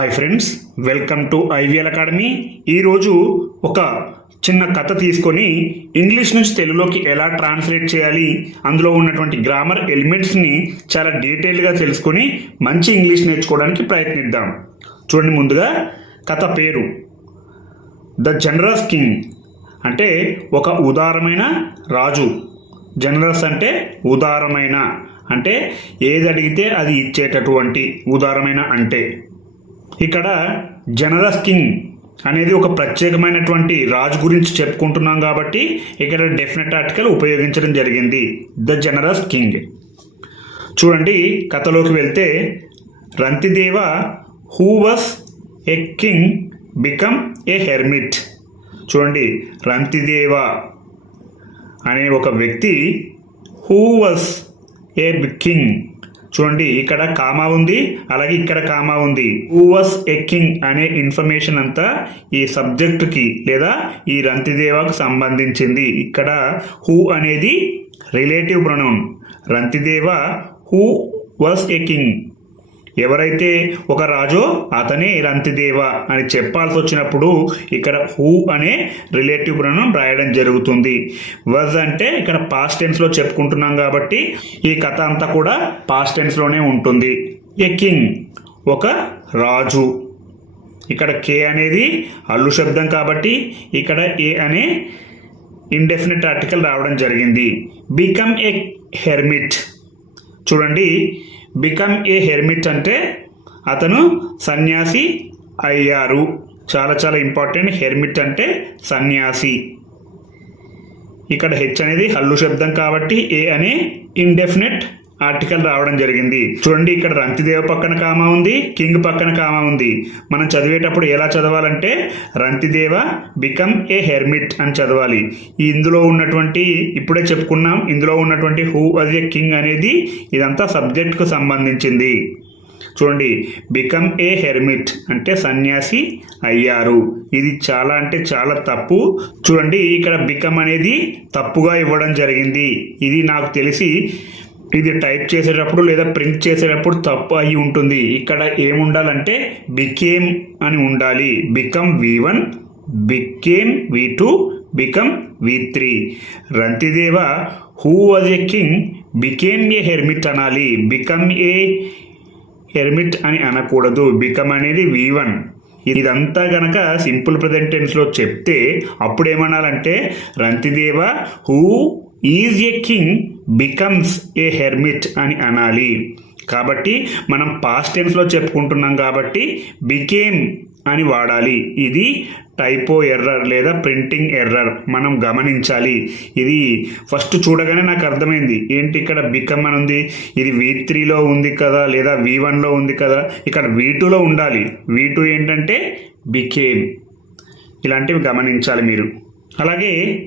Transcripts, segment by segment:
Hi friends welcome to IVL academy. ఈరోజు ఒక చిన్న కథ తీసుకొని ఇంగ్లీష్ నుంచి తెలుగులోకి ఎలా ట్రాన్స్లేట్ చేయాలి అందులో ఉన్నటువంటి గ్రామర్ ఎలిమెంట్స్ని చాలా డీటెయిల్గా తెలుసుకొని మంచి ఇంగ్లీష్ నేర్చుకోవడానికి ప్రయత్నిద్దాం. చూడండి ముందుగా కథ పేరు. ద జనరస్ కింగ్ అంటే ఒక ఉదారమైన రాజు. జనరస్ అంటే ఉదారమైన అంటే ఏది అడిగితే అది ఇచ్చేటటువంటి ఉదారమైన అంటే. ఇక్కడ జనరస్ కింగ్ అనేది ఒక ప్రత్యేకమైనటువంటి రాజు గురించి చెప్పుకుంటున్నాం కాబట్టి ఇక్కడ డెఫినెట్ ఆర్టికల్ ఉపయోగించడం జరిగింది. ద జనరస్ కింగ్ చూడండి కథలోకి వెళ్తే Rantideva who was a king become a hermit చూడండి రంతిదేవ అనే ఒక వ్యక్తి హూ వాస్ ఏ కింగ్ చూడండి ఇక్కడ కామా ఉంది అలాగే ఇక్కడ కామా ఉంది. హూ వాస్ ఎక్కింగ్ అనే ఇన్ఫర్మేషన్ అంతా ఈ సబ్జెక్టుకి లేదా ఈ రంతిదేవకు సంబంధించింది. ఇక్కడ హూ అనేది relative pronoun Rantideva who was a king ఎవరైతే ఒక రాజో అతనే రంతిదేవ అని చెప్పాల్సి వచ్చినప్పుడు ఇక్కడ హూ అనే రిలేటివ్ ప్రొనౌన్ రాయడం జరుగుతుంది. వజ్ అంటే ఇక్కడ పాస్ట్ టెన్స్లో చెప్పుకుంటున్నాం కాబట్టి ఈ కథ అంతా కూడా పాస్ట్ టెన్స్లోనే ఉంటుంది. A king? ఒక రాజు. ఇక్కడ కే అనేది అల్లు శబ్దం కాబట్టి ఇక్కడ ఏ అనే ఇండెఫినెట్ ఆర్టికల్ రావడం జరిగింది. బికమ్ ఏ హెర్మిట్ చూడండి. బికమ్ ఏ హెర్మిట్ అంటే అతను సన్యాసి అయ్యారు. చాలా చాలా ఇంపార్టెంట్ హెర్మిట్ అంటే సన్యాసి. ఇక్కడ హెచ్ అనేది హల్లు శబ్దం కాబట్టి ఏ అనే ఇండెఫినెట్ ఆర్టికల్ రావడం జరిగింది. చూడండి ఇక్కడ రంతిదేవ పక్కన కామా ఉంది కింగ్ పక్కన కామా ఉంది. మనం చదివేటప్పుడు ఎలా చదవాలంటే రంతిదేవ బికమ్ ఏ హెర్మిట్ అని చదవాలి. ఇందులో ఉన్నటువంటి ఇప్పుడే చెప్పుకున్నాం ఇందులో ఉన్నటువంటి హూ అజ్ ఏ కింగ్ అనేది ఇదంతా సబ్జెక్ట్కు సంబంధించింది. చూడండి బికమ్ ఏ హెర్మిట్ అంటే సన్యాసి అయ్యారు. ఇది చాలా అంటే చాలా తప్పు. చూడండి ఇక్కడ బికమ్ అనేది తప్పుగా ఇవ్వడం జరిగింది. ఇది నాకు తెలిసి ఇది టైప్ చేసేటప్పుడు లేదా ప్రింట్ చేసేటప్పుడు తప్పు అయి ఉంటుంది. ఇక్కడ ఏముండాలంటే బికేమ్ అని ఉండాలి. Become V one became V two become V three Rantideva who was a king became a hermit అనాలి. బికమ్ ఏ హెర్మిట్ అని అనకూడదు. బికమ్ అనేది వి వన్ ఇదంతా గనక సింపుల్ ప్రజెంట్ టెన్స్లో చెప్తే అప్పుడు ఏమనాలంటే Rantideva who is a king becomes a hermit అని అనాలి. కాబట్టి మనం పాస్ట్ టెన్స్లో చెప్పుకుంటున్నాం కాబట్టి బికేమ్ అని వాడాలి. ఇది టైపో ఎర్రర్ లేదా ప్రింటింగ్ ఎర్రర్ మనం గమనించాలి. ఇది ఫస్ట్ చూడగానే నాకు అర్థమైంది. ఏంటి ఇక్కడ బికమ్ అని ఉంది? ఇది వి త్రీలో ఉంది కదా లేదా వి వన్లో ఉంది కదా? ఇక్కడ వి టూలో ఉండాలి. వి టూ ఏంటంటే బికేమ్ ఇలాంటివి గమనించాలి మీరు. అలాగే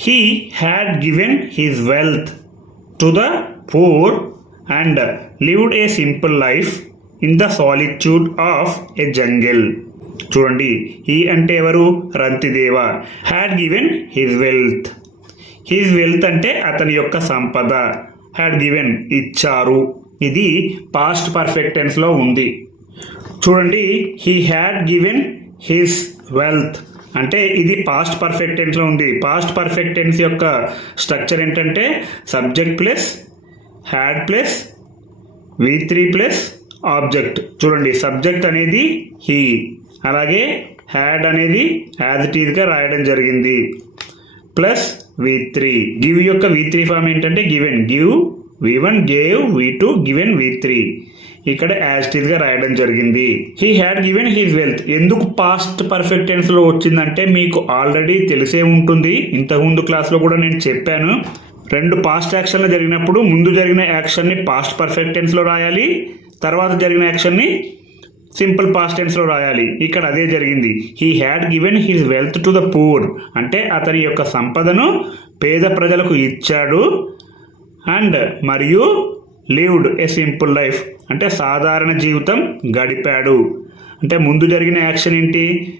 he had given his wealth to the poor and lived a simple life in the solitude of a jungle చూడండి ఈ అంటే ఎవరు? Rantideva. Had given his wealth his wealth అంటే అతని యొక్క సంపద. హ్యాడ్ గివెన్ ఇచ్చారు. ఇది పాస్ట్ పర్ఫెక్ట్ టెన్స్లో ఉంది. చూడండి he had given his wealth అంటే ఇది పాస్ట్ పర్ఫెక్ట్ టెన్స్లో ఉంది. పాస్ట్ పర్ఫెక్ట్ టెన్స్ యొక్క స్ట్రక్చర్ ఏంటంటే subject plus had plus V three plus object చూడండి సబ్జెక్ట్ అనేది హీ అలాగే హ్యాడ్ అనేది యాజ్ ఇట్ ఈజ్గా రాయడం జరిగింది. ప్లస్ వి త్రీ గివ్ యొక్క వి త్రీ ఫామ్ ఏంటంటే given give V one gave V two given V three ఇక్కడ యాస్టిజ్గా రాయడం జరిగింది. He had given his wealth ఎందుకు పాస్ట్ పర్ఫెక్ట్ టెన్స్లో వచ్చిందంటే మీకు ఆల్రెడీ తెలిసే ఉంటుంది. ఇంతకుముందు క్లాస్లో కూడా నేను చెప్పాను. రెండు పాస్ట్ యాక్షన్లు జరిగినప్పుడు ముందు జరిగిన యాక్షన్ని పాస్ట్ పర్ఫెక్ట్ టెన్స్లో రాయాలి. తర్వాత జరిగిన యాక్షన్ని సింపుల్ పాస్ట్ టెన్స్లో రాయాలి. ఇక్కడ అదే జరిగింది. He had given his wealth to the poor అంటే అతని యొక్క సంపదను పేద ప్రజలకు ఇచ్చాడు. అండ్ మరియు లివ్డ్ ఏ సింపుల్ లైఫ్. అంటే సాధారణ జీవితం గడిపాడు. అంటే ముందు జరిగిన యాక్షన్ ఏంటి?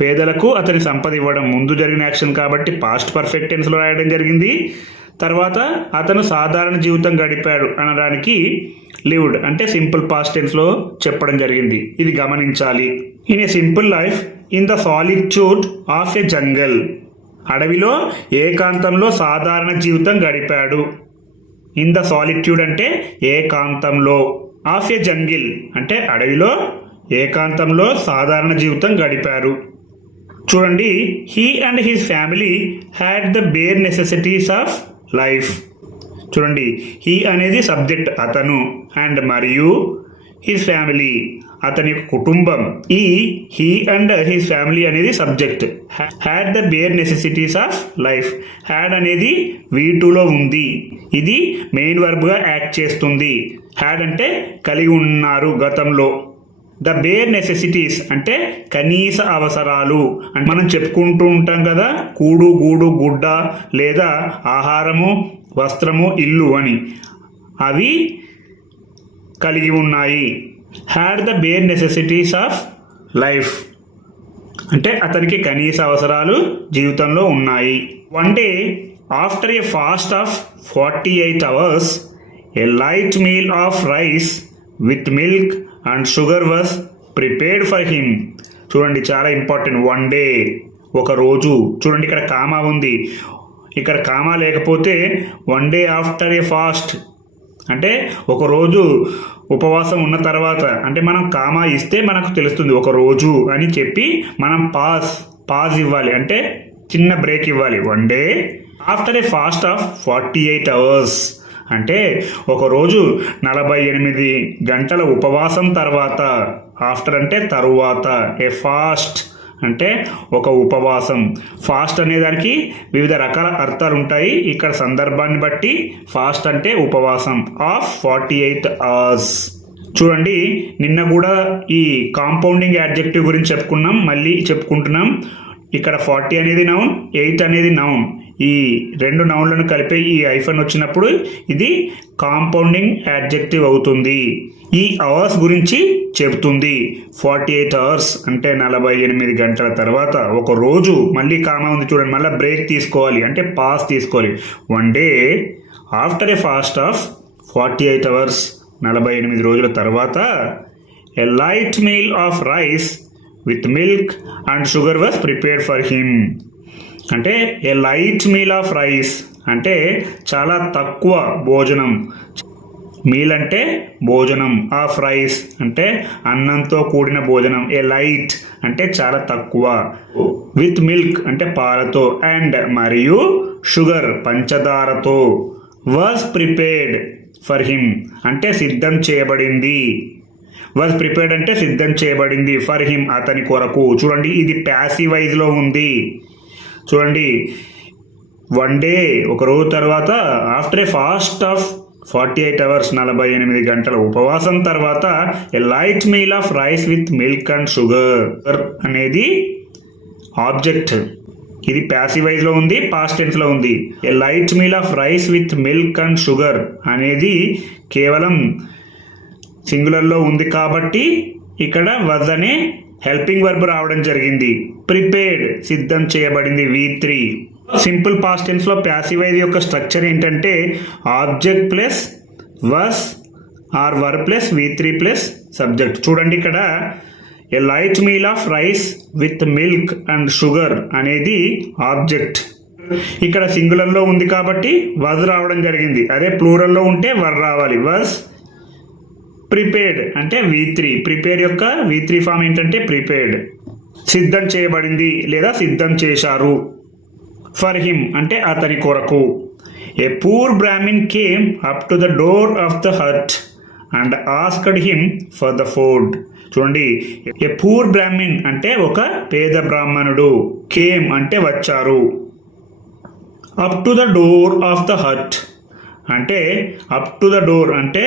పేదలకు అతని సంపద ఇవ్వడం. ముందు జరిగిన యాక్షన్ కాబట్టి పాస్ట్ పర్ఫెక్ట్ టెన్స్లో రాయడం జరిగింది. తర్వాత అతను సాధారణ జీవితం గడిపాడు అనడానికి లివ్డ్ అంటే సింపుల్ పాస్ట్ టెన్స్లో చెప్పడం జరిగింది. ఇది గమనించాలి. In a simple life in the solitude of a jungle. అడవిలో ఏకాంతంలో సాధారణ జీవితం గడిపాడు. ఇన్ ద సాలిట్యూడ్ అంటే ఏకాంతంలో. ఆఫ్ ఎ జంగిల్ అంటే అడవిలో. ఏకాంతంలో సాధారణ జీవితం గడిపారు. చూడండి he and his family had the bare necessities of life చూడండి హీ అనేది సబ్జెక్ట్ అతను అండ్ మరియు హిస్ ఫ్యామిలీ అతని కుటుంబం. ఈ హీ అండ్ హిస్ ఫ్యామిలీ అనేది subject had the bare necessities of life had అనేది వీ టూలో ఉంది. ఇది మెయిన్ వర్బ్గా యాక్ట్ చేస్తుంది. హ్యాడ్ అంటే కలిగి ఉన్నారు గతంలో. ద బేర్ నెసెసిటీస్ అంటే కనీస అవసరాలు. అంటే మనం చెప్పుకుంటూ ఉంటాం కదా కూడు గూడు గుడ్డ లేదా ఆహారము వస్త్రము ఇల్లు అని. అవి కలిగి ఉన్నాయి. Had the bare necessities of life అంటే అతనికి కనీస అవసరాలు జీవితంలో ఉన్నాయి. One day after a fast of forty eight hours a light meal of rice with milk and sugar was prepared for him చూడండి చాలా ఇంపార్టెంట్ వన్ డే ఒక రోజు. చూడండి ఇక్కడ కామా ఉంది. ఇక్కడ కామా లేకపోతే one day after a fast అంటే ఒకరోజు ఉపవాసం ఉన్న తర్వాత అంటే మనం కామా ఇస్తే మనకు తెలుస్తుంది ఒక రోజు అని చెప్పి మనం పాస్ పాజ్ ఇవ్వాలి. అంటే చిన్న బ్రేక్ ఇవ్వాలి. One day after a fast of forty eight hours. అంటే ఒకరోజు నలభై ఎనిమిది గంటల ఉపవాసం తర్వాత ఆఫ్టర్ అంటే తరువాత ఏ ఫాస్ట్ అంటే ఒక ఉపవాసం. ఫాస్ట్ అనే దానికి వివిధ రకాల అర్థాలు ఉంటాయి ఇక్కడ సందర్భాన్ని బట్టి ఫాస్ట్ అంటే ఉపవాసం. Of forty eight hours. చూడండి నిన్న కూడా ఈ కాంపౌండింగ్ యాడ్జెక్టివ్ గురించి చెప్పుకున్నాం. మళ్ళీ చెప్పుకుంటున్నాం. ఇక్కడ ఫార్టీ అనేది నౌన్ ఎయిట్ అనేది నౌన్. ఈ రెండు నౌన్లను కలిపే ఈ ఐఫన్ వచ్చినప్పుడు ఇది కాంపౌండింగ్ యాడ్జెక్టివ్ అవుతుంది. ఈ అవర్స్ గురించి చెబుతుంది. ఫార్టీ ఎయిట్ అవర్స్ అంటే నలభై ఎనిమిది గంటల తర్వాత ఒక రోజు మళ్ళీ కామా ఉంది చూడండి మళ్ళీ బ్రేక్ తీసుకోవాలి అంటే పాస్ తీసుకోవాలి. One day after a fast of forty eight hours నలభై ఎనిమిది రోజుల తర్వాత a light meal of rice with milk and sugar was prepared for him అంటే a light meal of rice అంటే చాలా తక్కువ భోజనం. మీల్ అంటే భోజనం. ఆఫ్ రైస్ అంటే అన్నంతో కూడిన భోజనం. ఏ లైట్ అంటే చాలా తక్కువ. విత్ మిల్క్ అంటే పాలతో. అండ్ మరియు షుగర్ పంచదారతో. వాజ్ ప్రిపేర్డ్ ఫర్ హిమ్ అంటే సిద్ధం చేయబడింది. వాజ్ ప్రిపేర్డ్ అంటే సిద్ధం చేయబడింది ఫర్ హిమ్ అతని కొరకు. చూడండి ఇది ప్యాసివైజ్లో ఉంది. చూడండి. వన్ డే ఒక రోజు తర్వాత after a fast of forty eight hours నలభై ఎనిమిది గంటల ఉపవాసం తర్వాత a light meal of rice with milk and sugar అనేది ఆబ్జెక్ట్ ఇది ప్యాసివైజ్లో ఉంది పాస్ట్ టెన్స్లో ఉంది. A light meal of rice with milk and sugar అనేది కేవలం సింగులర్లో ఉంది కాబట్టి ఇక్కడ వద్దనే హెల్పింగ్ వర్బ్ రావడం జరిగింది. ప్రిపేర్డ్ సిద్ధం చేయబడింది. వి త్రీ సింపుల్ పాస్ట్ టెన్స్లో ప్యాసివైజ్ యొక్క స్ట్రక్చర్ ఏంటంటే object plus was or were plus V three plus subject చూడండి ఇక్కడ a light meal of rice with milk and sugar అనేది ఆబ్జెక్ట్ ఇక్కడ సింగులర్లో ఉంది కాబట్టి వజ్ రావడం జరిగింది. అదే ప్లూరల్లో ఉంటే వర్ రావాలి. వస్ ప్రిపేర్డ్ అంటే వి త్రీ. ప్రిపేర్ యొక్క వి త్రీ ఫామ్ ఏంటంటే ప్రిపేర్డ్. సిద్ధం చేయబడింది లేదా సిద్ధం చేశారు. ఫర్ హిమ్ అంటే అతని కొరకు. A poor Brahmin came up to the door of the hut and asked him for the food చూడండి ఏ పూర్ బ్రాహ్మిన్ అంటే ఒక పేద బ్రాహ్మణుడు కేమ్ అంటే వచ్చారు. Up to the door of the hut అంటే అప్ టు ద డోర్ అంటే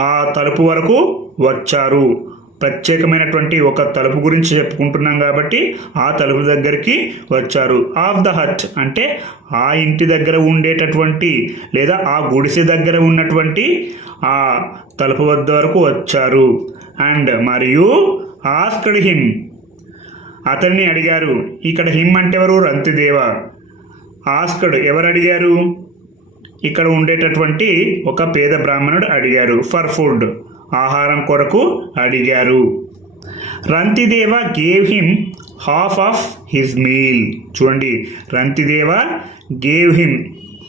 ఆ తలుపు వరకు వచ్చారు. ప్రత్యేకమైనటువంటి ఒక తలుపు గురించి చెప్పుకుంటున్నాం కాబట్టి ఆ తలుపు దగ్గరికి వచ్చారు. ఆఫ్ ద హట్ అంటే ఆ ఇంటి దగ్గర ఉండేటటువంటి లేదా ఆ గుడిసె దగ్గర ఉన్నటువంటి ఆ తలుపు వద్ద వరకు వచ్చారు. అండ్ మరియు ఆస్కడ్ హిమ్. అతన్ని అడిగారు ఇక్కడ హిమ్ అంటే ఎవరు? రంతిదేవ. ఆస్కడ్ ఎవరు అడిగారు? ఇక్కడ ఉండేటటువంటి ఒక పేద బ్రాహ్మణుడు అడిగారు ఫర్ ఫుడ్ ఆహారం కొరకు? అడిగారు. Rantideva gave him half of his meal చూడండి రంతిదేవ గేవ్ హిమ్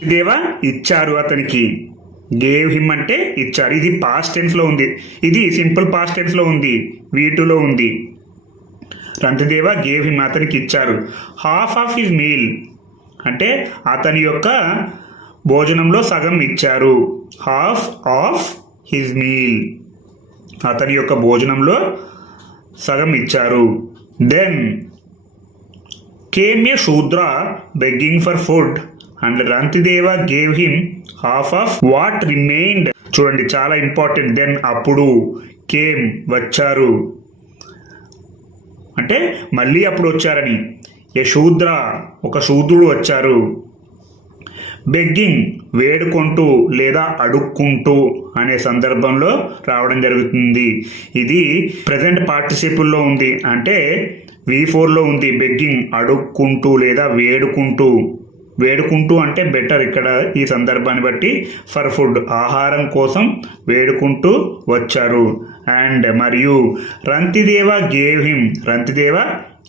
దేవ ఇచ్చారు అతనికి. గేవ్ హిమ్ అంటే ఇచ్చారు. ఇది పాస్ట్ టెన్స్లో ఉంది. ఇది సింపుల్ పాస్ట్ టెన్స్లో ఉంది. వీటిలో ఉంది. రంతిదేవ గేవ్ హిమ్ అతనికి ఇచ్చారు. హాఫ్ ఆఫ్ హిజ్ మీల్ అంటే అతని యొక్క భోజనంలో సగం ఇచ్చారు. Half of his meal. అతని యొక్క భోజనంలో సగం ఇచ్చారు. Then came a Shudra begging for food and Rantideva gave him half of what remained చూడండి చాలా ఇంపార్టెంట్ దెన్ అప్పుడు కేమ్ వచ్చారు. అంటే మళ్ళీ అప్పుడు వచ్చారని. ఏ శూద్ర ఒక శూద్రుడు వచ్చారు. బెగ్గింగ్ వేడుకుంటూ లేదా అడుక్కుంటూ అనే సందర్భంలో రావడం జరుగుతుంది. ఇది ప్రజెంట్ పార్టిసిపుల్లో ఉంది. అంటే వి ఫోర్లో ఉంది బెగ్గింగ్ అడుక్కుంటూ లేదా వేడుకుంటూ. వేడుకుంటూ అంటే బెటర్ ఇక్కడ ఈ సందర్భాన్ని బట్టి ఫర్ ఫుడ్ ఆహారం కోసం వేడుకుంటూ వచ్చారు. అండ్ మరియు రంతిదేవ గేవ్ హిమ్ రంతిదేవ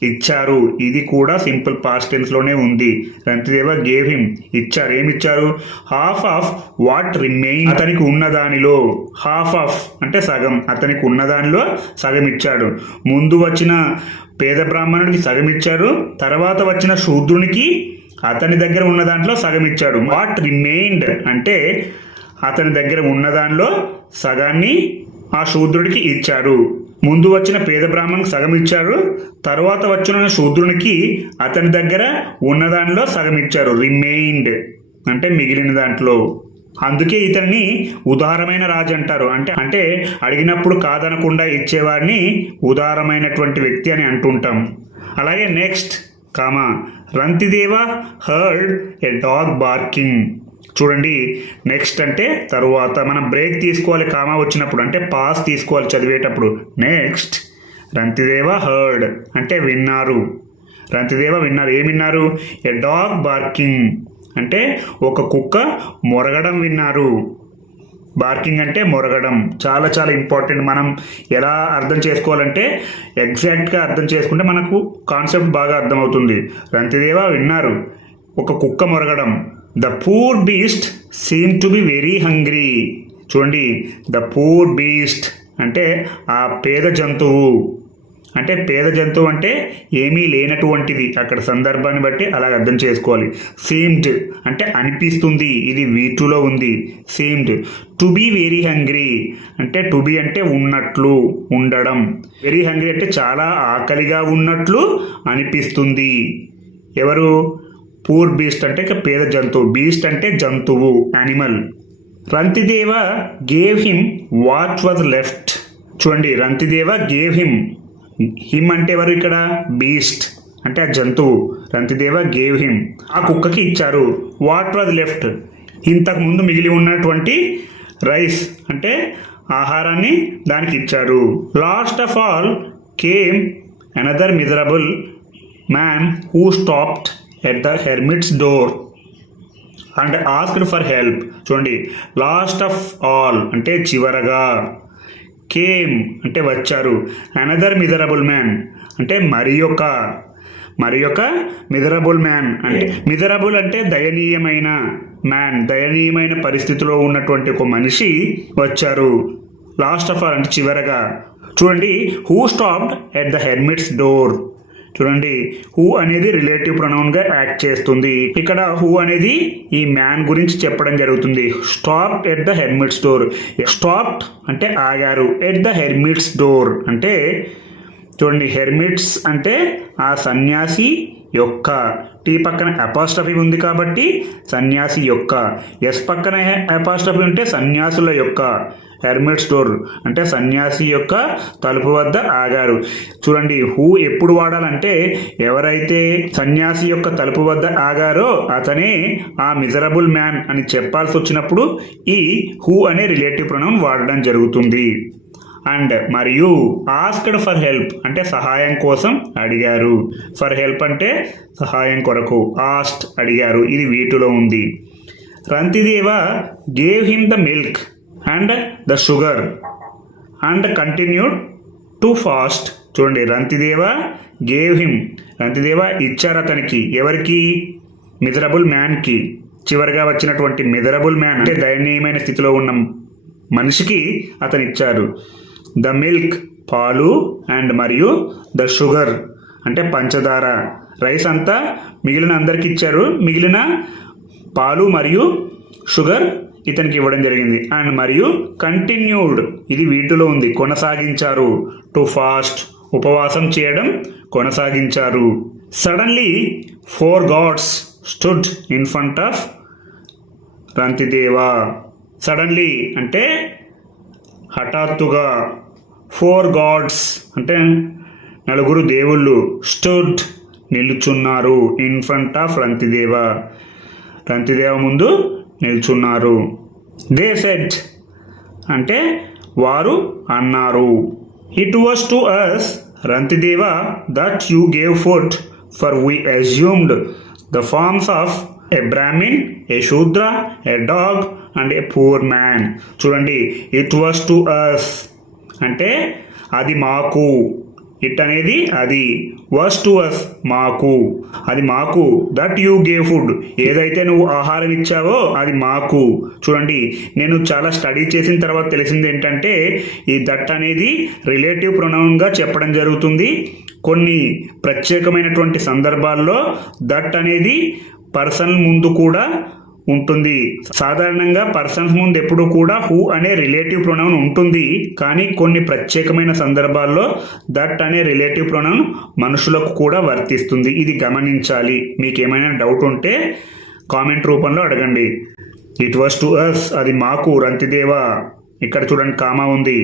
ఇచ్చారు. ఇది కూడా సింపుల్ పాస్ట్ ఉంది. Rantideva gave him. ఇచ్చారు. ఏమిచ్చారు? హాఫ్ ఆఫ్ వాట్ రిమైన్ అతనికి ఉన్న దానిలో. హాఫ్ ఆఫ్ అంటే సగం. అతనికి ఉన్న దానిలో సగం ఇచ్చాడు. ముందు వచ్చిన పేద బ్రాహ్మణుడికి సగం ఇచ్చారు. తర్వాత వచ్చిన శూద్రునికి అతని దగ్గర ఉన్న దాంట్లో సగం ఇచ్చాడు. వాట్ రిమైన్డ్ అంటే అతని దగ్గర ఉన్న దానిలో సగాన్ని ఆ శూద్రుడికి ఇచ్చారు. ముందు వచ్చిన పేద బ్రాహ్మణుకు సగం ఇచ్చారు తర్వాత వచ్చిన శూద్రునికి అతని దగ్గర ఉన్నదానిలో సగం ఇచ్చారు రిమైన్డ్ అంటే మిగిలిన దాంట్లో. అందుకే ఇతన్ని ఉదారమైన రాజు అంటారు. అంటే అంటే అడిగినప్పుడు కాదనకుండా ఇచ్చేవాడిని ఉదారమైనటువంటి వ్యక్తి అని అంటుంటాం. అలాగే next comma Rantideva heard a dog barking చూడండి నెక్స్ట్ అంటే తరువాత మనం బ్రేక్ తీసుకోవాలి కామా వచ్చినప్పుడు అంటే పాస్ తీసుకోవాలి చదివేటప్పుడు. నెక్స్ట్ రంతిదేవ హర్డ్ అంటే విన్నారు. రంతిదేవ విన్నారు ఏం విన్నారు? ఎ డాగ్ బార్కింగ్ అంటే ఒక కుక్క మొరగడం విన్నారు. బార్కింగ్ అంటే మొరగడం. చాలా చాలా ఇంపార్టెంట్ మనం ఎలా అర్థం చేసుకోవాలంటే ఎగ్జాక్ట్గా అర్థం చేసుకుంటే మనకు కాన్సెప్ట్ బాగా అర్థమవుతుంది. రంతిదేవ విన్నారు ఒక కుక్క మొరగడం. The poor beast seem to be very hungry చూడండి ద పూర్ బీస్ట్ అంటే ఆ పేద జంతువు. అంటే పేద జంతువు అంటే ఏమీ లేనటువంటిది. అక్కడ సందర్భాన్ని బట్టి అలా అర్థం చేసుకోవాలి. సీమ్డ్ అంటే అనిపిస్తుంది ఇది వీటిలో ఉంది. Seemed to be very hungry అంటే టు బీ అంటే ఉన్నట్లు ఉండడం. వెరీ హంగ్రీ అంటే చాలా ఆకలిగా ఉన్నట్లు అనిపిస్తుంది. ఎవరు? పూర్ బీస్ట్ అంటే ఇక పేద జంతువు. బీస్ట్ అంటే జంతువు animal Rantideva gave him what was left చూడండి రంతిదేవ గేవ్ హిమ్ హిమ్ అంటే ఎవరు ఇక్కడ? బీస్ట్ అంటే ఆ జంతువు. రంతిదేవ గేవ్ హిమ్ ఆ కుక్కకి ఇచ్చారు. వాట్ వాజ్ లెఫ్ట్ ఇంతకు ముందు మిగిలి ఉన్నటువంటి రైస్ అంటే ఆహారాన్ని దానికి ఇచ్చారు. Last of all came another miserable man who stopped at the hermit's door and asked for help చూడండి లాస్ట్ ఆఫ్ ఆల్ అంటే చివరగా కేమ్ అంటే వచ్చారు. అనదర్ మిజరబుల్ మ్యాన్ అంటే మరి యొక్క మరి యొక్క మిజరబుల్ మ్యాన్ అంటే మిజరబుల్ అంటే దయనీయమైన మ్యాన్ దయనీయమైన పరిస్థితిలో ఉన్నటువంటి ఒక మనిషి వచ్చారు. లాస్ట్ ఆఫ్ ఆల్ అంటే చివరగా. చూడండి who stopped at the hermit's door చూడండి హూ అనేది రిలేటివ్ ప్రొనౌన్గా యాక్ట్ చేస్తుంది. ఇక్కడ హూ అనేది ఈ మ్యాన్ గురించి చెప్పడం జరుగుతుంది. Stop at the hermit's door. Stop అంటే ఆగారు. ఎట్ ద హెర్మిట్స్ డోర్ అంటే చూడండి హెర్మిట్స్ అంటే ఆ సన్యాసి యొక్క. టీ పక్కన అపాస్ట్రఫీ ఉంది కాబట్టి సన్యాసి యొక్క. ఎస్ పక్కన అపాస్ట్రఫీ ఉంటే సన్యాసుల యొక్క. హెర్మిట్స్ డోర్ అంటే సన్యాసి యొక్క తలుపు వద్ద ఆగారు. చూడండి హూ ఎప్పుడు వాడాలంటే ఎవరైతే సన్యాసి యొక్క తలుపు వద్ద ఆగారో అతనే ఆ మిజరబుల్ మ్యాన్ అని చెప్పాల్సి వచ్చినప్పుడు ఈ హూ అనే రిలేటివ్ ప్రణం వాడడం జరుగుతుంది. అండ్ మరియు ఆస్క్డ్ ఫర్ హెల్ప్ అంటే సహాయం కోసం అడిగారు. ఫర్ హెల్ప్ అంటే సహాయం కొరకు ఆస్ట్ అడిగారు. ఇది వీటిలో ఉంది. Rantideva gave him the milk and the sugar. And continued to fast. చూడండి రంతిదేవ గేవ్ హిమ్. రంతిదేవ ఇచ్చారు అతనికి. ఎవరికి? మిజరబుల్ మ్యాన్కి. చివరిగా వచ్చినటువంటి మిజరబుల్ మ్యాన్ అంటే దయనీయమైన స్థితిలో ఉన్న మనిషికి అతను ఇచ్చారు ద మిల్క్ పాలు అండ్ మరియు ద షుగర్ అంటే పంచదార. రైస్ అంతా మిగిలిన అందరికి ఇచ్చారు. మిగిలిన పాలు మరియు షుగర్ ఇతనికి ఇవ్వడం జరిగింది. అండ్ మరియు కంటిన్యూడ్ ఇది వీటిలో ఉంది. కొనసాగించారు. టు ఫాస్ట్ ఉపవాసం చేయడం కొనసాగించారు. Suddenly four gods stood in front of Rantideva suddenly అంటే హఠాత్తుగా ఫోర్ గాడ్స్ అంటే నలుగురు దేవుళ్ళు stood నిలుచున్నారు in front of Rantideva Rantideva ముందు నిల్చున్నారు. దే సెట్ అంటే వారు అన్నారు it was to us Rantideva that you gave food for we assumed the forms of a Brahmin a Shudra a dog and a poor man చూడండి it was to us అంటే అది మాకు. It అనేది అది వస్ టు అస్ మాకు. అది మాకు. That you gave food. ఏదైతే నువ్వు ఆహారం ఇచ్చావో అది మాకు. చూడండి నేను చాలా స్టడీ చేసిన తర్వాత తెలిసింది ఏంటంటే ఈ దట్ అనేది రిలేటివ్ ప్రొనౌన్గా చెప్పడం జరుగుతుంది. కొన్ని ప్రత్యేకమైనటువంటి సందర్భాల్లో దట్ అనేది పర్సన్ ముందు కూడా ఉంటుంది. సాధారణంగా పర్సన్స్ ముందు ఎప్పుడు కూడా హూ అనే రిలేటివ్ ప్రొనౌన్ ఉంటుంది. కానీ కొన్ని ప్రత్యేకమైన సందర్భాల్లో దట్ అనే రిలేటివ్ ప్రొనౌన్ మనుషులకు కూడా వర్తిస్తుంది. ఇది గమనించాలి. మీకు ఏమైనా డౌట్ ఉంటే కామెంట్ రూపంలో అడగండి. ఇట్ వాస్ టు అస్ అది మాకు. రంతిదేవా ఇక్కడ చూడండి కామా ఉంది.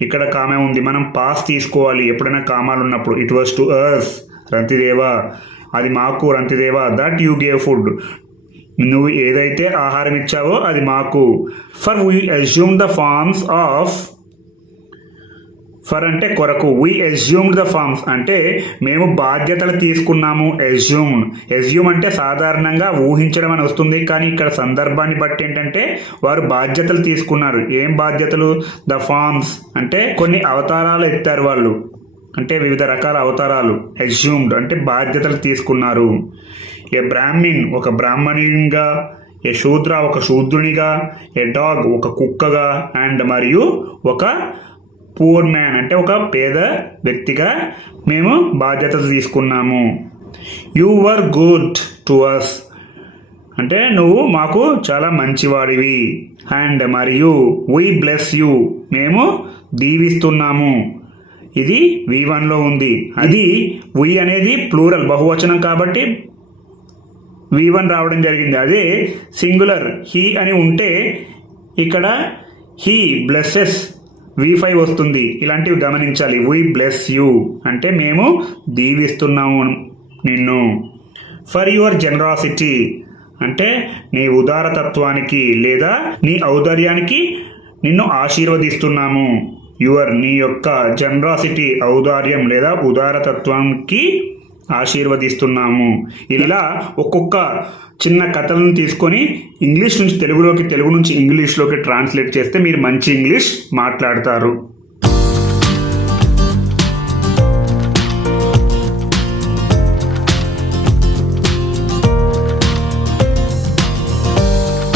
ఇక్కడ కామా ఉంది. మనం పాస్ తీసుకోవాలి. ఎప్పుడైనా కామాలు ఉన్నప్పుడు. It was to us Rantideva అది మాకు. Rantideva that you gave food నువ్వు ఏదైతే ఆహారం ఇచ్చావో అది మాకు. For we assume the forms of for అంటే కొరకు. వీ ఎజ్యూమ్ ద ఫార్మ్స్ అంటే మేము బాధ్యతలు తీసుకున్నాము ఎజ్యూమ్ ఎజ్యూమ్ అంటే సాధారణంగా ఊహించడం అని వస్తుంది కానీ ఇక్కడ సందర్భాన్ని బట్టి ఏంటంటే వారు బాధ్యతలు తీసుకున్నారు. ఏం బాధ్యతలు? ద ఫార్మ్స్ అంటే కొన్ని అవతారాలు ఎత్తారు వాళ్ళు. అంటే వివిధ రకాల అవతారాలు. ఎజ్యూమ్డ్ అంటే బాధ్యతలు తీసుకున్నారు. ఏ బ్రాహ్మిన్ ఒక బ్రాహ్మణునిగా ఏ శూద్ర ఒక శూద్రునిగా ఏ డాగ్ ఒక కుక్కగా అండ్ మరియు ఒక పూర్ మ్యాన్ అంటే ఒక పేద వ్యక్తిగా మేము బాధ్యతలు తీసుకున్నాము. You were good to us అంటే నువ్వు మాకు చాలా మంచివాడివి. అండ్ మరియు వీ బ్లెస్ యూ మేము దీవిస్తున్నాము. ఇది వి వన్లో ఉంది. అది వి అనేది ప్లూరల్ బహువచనం కాబట్టి వి వన్ రావడం జరిగింది. అదే సింగులర్ హీ అని ఉంటే ఇక్కడ హీ బ్లెస్సెస్ వి ఫైవ్ వస్తుంది. ఇలాంటివి గమనించాలి. వీ బ్లెస్ యూ అంటే మేము దీవిస్తున్నాము నిన్ను. ఫర్ యువర్ జనరాసిటీ అంటే నీ ఉదారతత్వానికి లేదా నీ ఔదార్యానికి నిన్ను ఆశీర్వదిస్తున్నాము. యువర్ నీ యొక్క జనరాసిటీ ఔదార్యం లేదా ఉదారతత్వానికి ఆశీర్వదిస్తున్నాము. ఇలా ఒక్కొక్క చిన్న కథలను తీసుకొని ఇంగ్లీష్ నుంచి తెలుగులోకి తెలుగు నుంచి ఇంగ్లీష్లోకి ట్రాన్స్లేట్ చేస్తే మీరు మంచి ఇంగ్లీష్ మాట్లాడతారు.